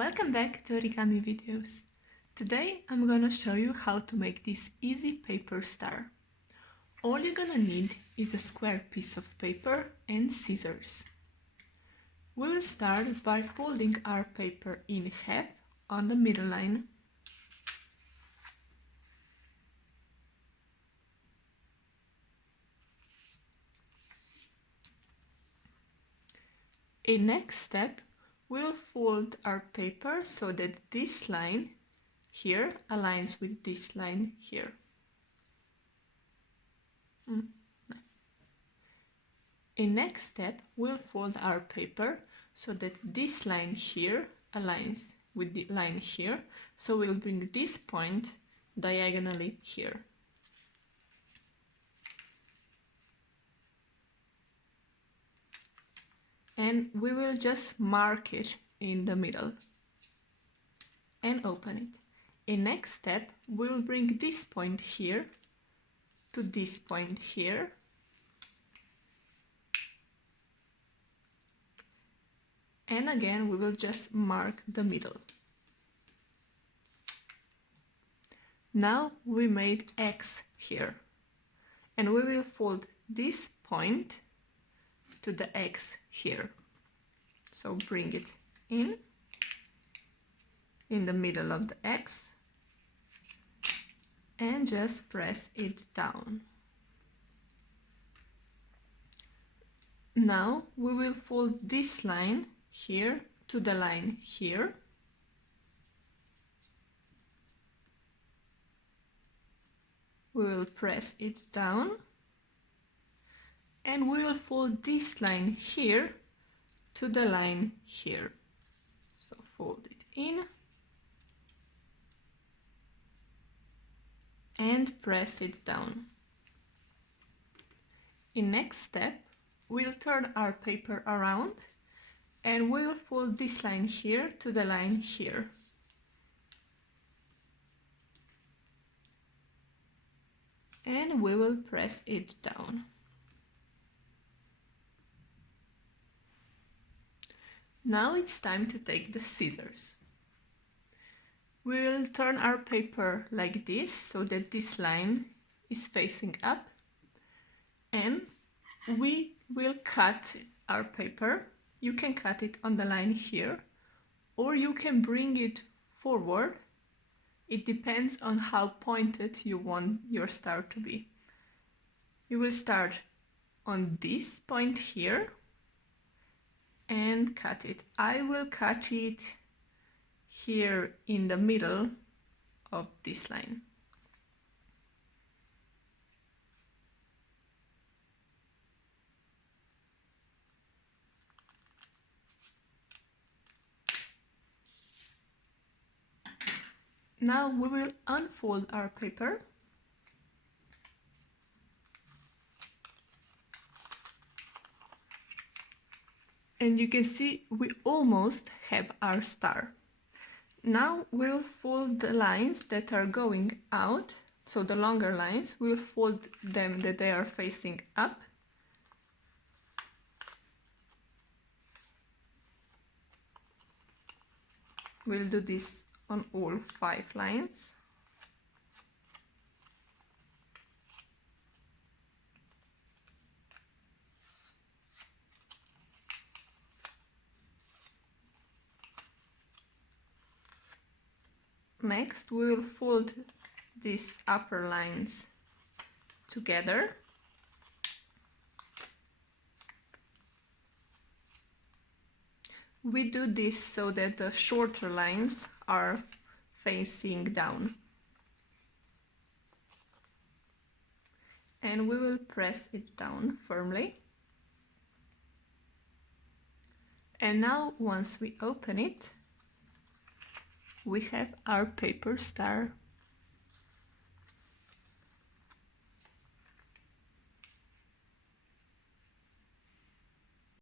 Welcome back to Origami videos. Today I'm gonna show you how to make this easy paper star. All you're gonna need is a square piece of paper and scissors. We will start by folding our paper in half on the middle line. In next step, we'll fold our paper so that this line here aligns with this line here. In next step, we'll fold our paper so that this line here aligns with the line here. So we'll bring this point diagonally here. And we will just mark it in the middle and open it. In next step, we'll bring this point here to this point here. And again, we will just mark the middle. Now we made X here, and we will fold this point to the X here. So bring it in the middle of the X and just press it down. Now we will fold this line here to the line here. We will press it down and we will fold this line here to the line here. So fold it in and press it down. In next step, we'll turn our paper around and we'll fold this line here to the line here. And we will press it down. Now it's time to take the scissors. We'll turn our paper like this so that this line is facing up, and we will cut our paper. You can cut it on the line here, or you can bring it forward. It depends on how pointed you want your star to be. You will start on this point here and cut it. I will cut it here in the middle of this line. Now we will unfold our paper. And you can see we almost have our star. Now we'll fold the lines that are going out, so the longer lines, we'll fold them that they are facing up. We'll do this on all 5 lines. Next, we will fold these upper lines together. We do this so that the shorter lines are facing down. And we will press it down firmly. And now, once we open it, we have our paper star.